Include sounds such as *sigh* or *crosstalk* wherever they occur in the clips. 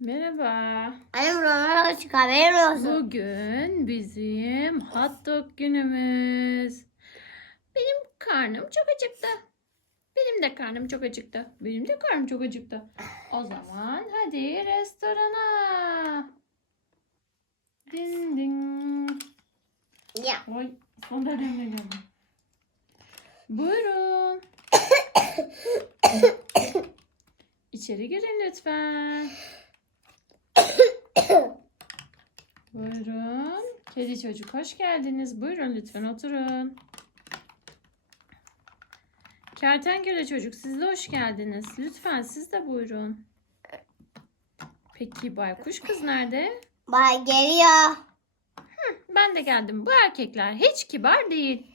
Merhaba. Haberin olsun. Bugün bizim hot dog günümüz. Benim karnım çok acıktı. Benim de karnım çok acıktı. Benim de karnım çok acıktı. O zaman hadi restorana. Din din. Ya. Oy sandalyemle geldim. Buyurun. *coughs* İçeri girin lütfen. Buyurun. Kedi çocuk hoş geldiniz. Buyurun lütfen oturun. Kertenkele çocuk siz de hoş geldiniz. Lütfen siz de buyurun. Peki baykuş kız nerede? Bay geliyor. Ben de geldim. Bu erkekler hiç kibar değil.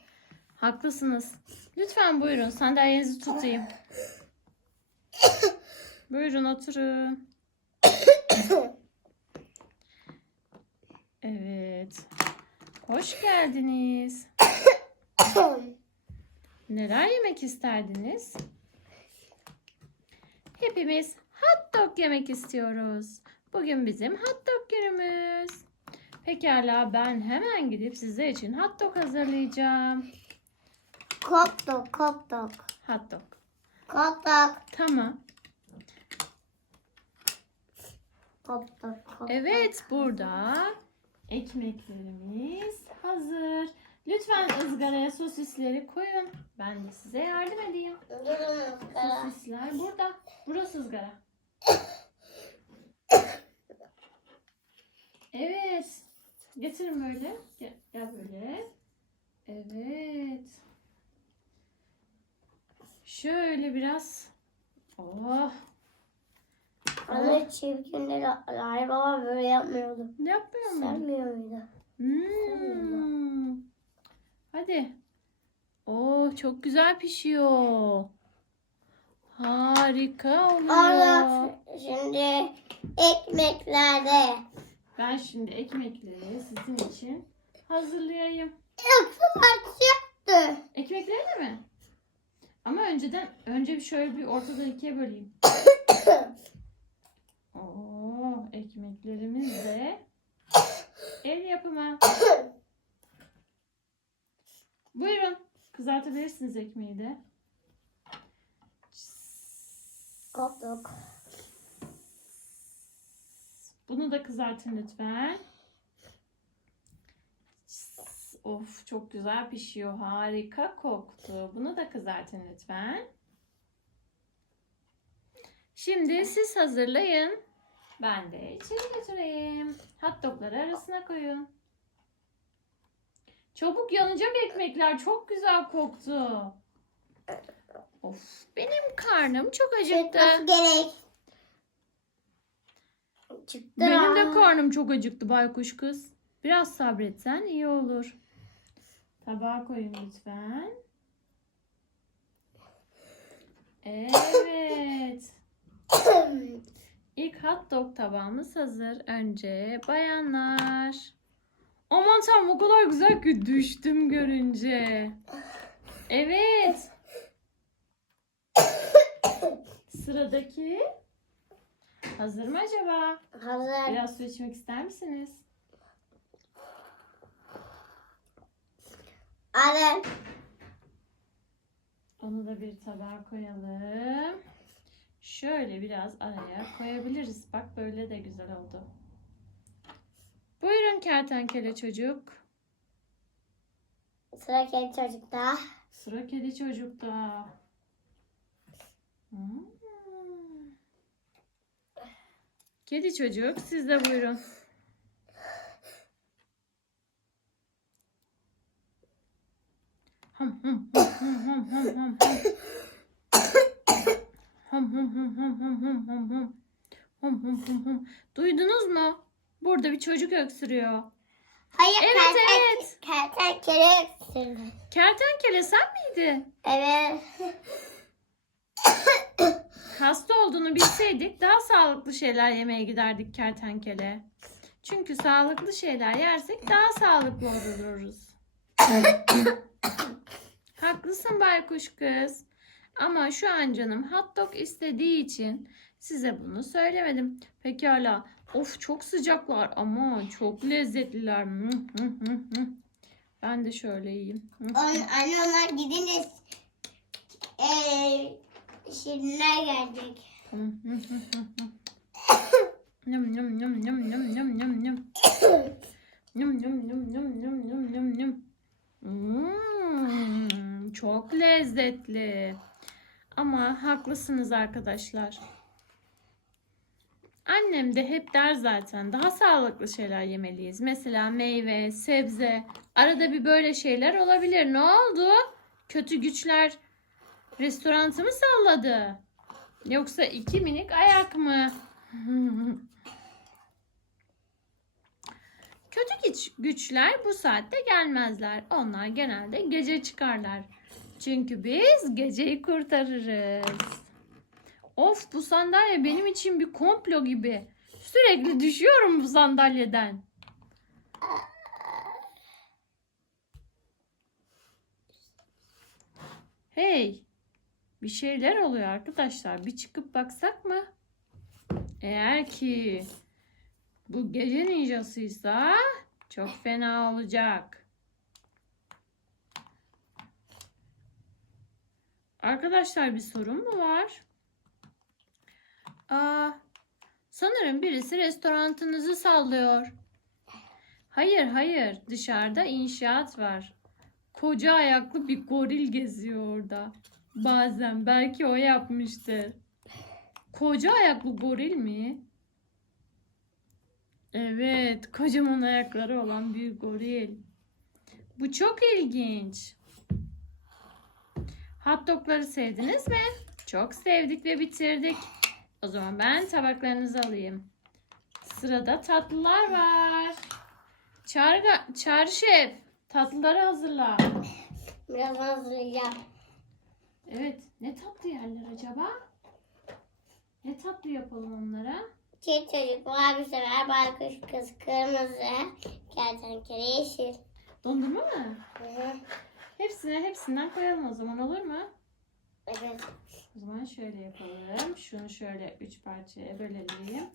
Haklısınız. Lütfen buyurun sandalyenizi tutayım. Buyurun oturun. *coughs* Evet. Hoş geldiniz. Neler yemek isterdiniz? Hepimiz hot dog yemek istiyoruz. Bugün bizim hot dog günümüz. Pekala ben hemen gidip sizler için hot dog hazırlayacağım. Koptuk koptuk. Hot dog. Koptuk. Tamam. Koptuk koptuk. Evet burada ekmeklerimiz hazır. Lütfen ızgaraya sosisleri koyun. Ben de size yardım edeyim. Sosisler burada. Burası ızgara. Evet. Getirin böyle. Gel, gel böyle. Evet. Şöyle biraz. Oh. Anne çirkinleri Lale Baba böyle yapmıyordu. Yapmıyor mu? Sevmiyor muydu? Hmm. Hadi. Oo çok güzel pişiyor. Harika oluyor. Allah şimdi ekmeklerde. Ben şimdi ekmekleri sizin için hazırlayayım. Yoksa açacaktı. Ekmekleri de mi? Ama önceden önce bir şöyle bir ortadan ikiye böleyim. *coughs* Oo, ekmeklerimiz de el yapımı. Buyurun. Kızartabilirsiniz ekmeği de. Koptuk. Bunu da kızartın lütfen. Of çok güzel pişiyor. Harika koktu. Bunu da kızartın lütfen. Şimdi siz hazırlayın. Ben de içeri götüreyim. Hot dogları arasına koyun. Çabuk yanacak ekmekler. Çok güzel koktu. Of benim karnım çok acıktı. Çıkması gerek. Çıktı. Benim de karnım çok acıktı baykuş kız. Biraz sabretsen iyi olur. Tabağa koyun lütfen. Evet. *coughs* İlk hot dog tabağımız hazır. Önce bayanlar. Aman tanrım o kadar güzel ki düştüm görünce. Evet. Sıradaki. Hazır mı acaba? Hazır. Biraz su içmek ister misiniz? Alın. Onu da bir tabağa koyalım. Şöyle biraz araya koyabiliriz. Bak böyle de güzel oldu. Buyurun kertenkele çocuk. Sıra kedi çocukta. Sıra kedi çocukta. Hmm. Kedi çocuk siz de buyurun. Duydunuz mu? Burada bir çocuk öksürüyor. Hayır Evet, kerten- evet. kertenkele ısırdı. Kertenkele sen miydin? Evet. Hasta olduğunu bilseydik daha sağlıklı şeyler yemeye giderdik kertenkele. Çünkü sağlıklı şeyler yersek daha sağlıklı oluruz. Haklısın baykuş kız. Ama şu an canım hot dog istediği için Size bunu söylemedim. Pekala. Of çok sıcaklar ama çok lezzetliler. Ben de şöyle yiyeyim. Anne onlar gidiniz. Ee, şirinler gelecek. Yum yum yum yum yum yum yum yum. Yum yum yum yum yum yum yum yum. Hmm, çok lezzetli. Ama haklısınız arkadaşlar. Annem de hep der zaten daha sağlıklı şeyler yemeliyiz. Mesela meyve, sebze. Arada bir böyle şeyler olabilir. Ne oldu? Kötü güçler restorantı mı salladı? Yoksa iki minik ayak mı? *laughs* Kötü güç, güçler bu saatte gelmezler. Onlar genelde gece çıkarlar. Çünkü biz geceyi kurtarırız. Of bu sandalye benim için bir komplo gibi. Sürekli düşüyorum bu sandalyeden. Hey, bir şeyler oluyor arkadaşlar. Bir çıkıp baksak mı? Eğer ki bu gece ninjasıysa çok fena olacak. Arkadaşlar bir sorun mu var? Aa, sanırım birisi restoranınızı sallıyor. Hayır hayır dışarıda inşaat var. Koca ayaklı bir goril geziyor orada. Bazen belki o yapmıştır. Koca ayaklı goril mi? Evet, kocaman ayakları olan bir goril. Bu çok ilginç. Hot dogları sevdiniz mi? Çok sevdik ve bitirdik. O zaman ben tabaklarınızı alayım. Sırada tatlılar var. Çağrı, Çağrı şef, tatlıları hazırla. Biraz hazırlayacağım. Evet, ne tatlı yerler acaba? Ne tatlı yapalım onlara? Çiğ çocuk mavi sever, baykuş kız kırmızı, kertenkele yeşil. Dondurma mı? Hı hı. Hepsine hepsinden koyalım o zaman olur mu? Evet. O zaman şöyle yapalım. Şunu şöyle üç parçaya bölelim.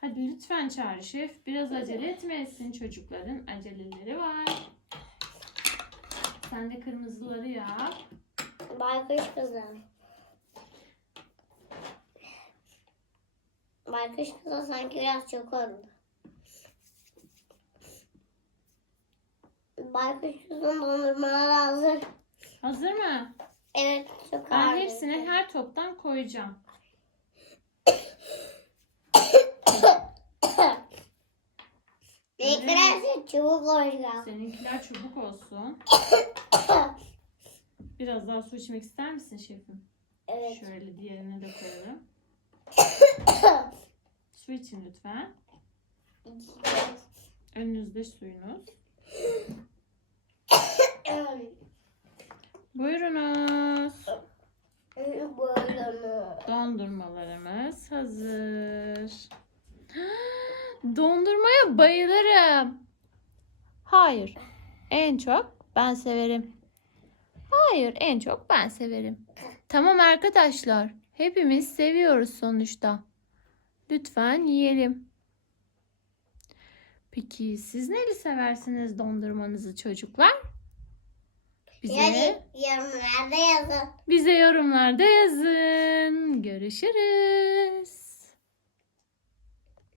Hadi lütfen Çağrı Şef. Biraz acele etmesin. Çocukların aceleleri var. Sen de kırmızıları yap. Baykuş kızı. Baykuş kızı sanki biraz çok oldu. Baykuş kızın dondurmaları hazır. Hazır mı? Evet çok Ben ağır. hepsini her toptan koyacağım. Beklerse çubuk olacak. Seninkiler çubuk olsun. Biraz daha su içmek ister misin şefim? Evet. Şöyle diğerini de koyalım. Su için lütfen. Önünüzde suyunuz. Buyurunuz. Dondurmalarımız hazır. *gasps* Dondurmaya bayılırım. Hayır. En çok ben severim. Hayır, en çok ben severim. Tamam arkadaşlar. Hepimiz seviyoruz sonuçta. Lütfen yiyelim. Peki siz neli seversiniz dondurmanızı çocuklar? Bize Yani yorumlarda yazın. bize yorumlarda yazın. Görüşürüz.